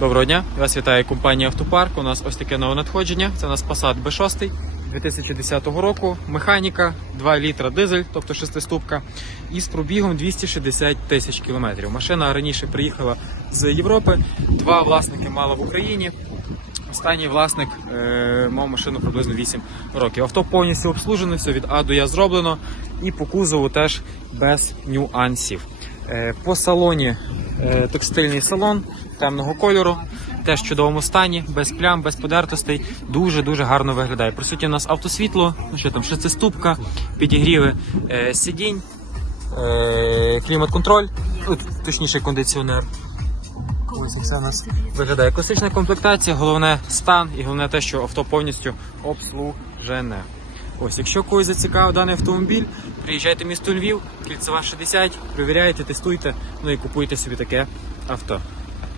Доброго дня, вас вітає компанія Автопарк. У нас ось таке нове надходження. Це у нас Passat B6 2010 року. Механіка, 2 літра дизель, тобто шестиступка, і з пробігом 260 тисяч кілометрів. Машина раніше приїхала з Європи. Два власники мала в Україні. Останній власник е, мав машину приблизно 8 років. Авто повністю обслужене, все від А до Я зроблено. І по кузову теж без нюансів. Е, по салоні текстильний салон темного кольору, теж в чудовому стані, без плям, без подертостей. Дуже-дуже гарно виглядає. Присутнє у нас автосвітло, що там, шестиступка, підігріви е, сидінь, е, клімат-контроль, ну, точніше кондиціонер. Ось у нас виглядає. Класична комплектація, головне стан і головне те, що авто повністю обслужене. Ось, якщо когось зацікавив даний автомобіль, приїжджайте в місто Львів, кільцева 60, перевіряйте, тестуйте, ну і купуйте собі таке авто.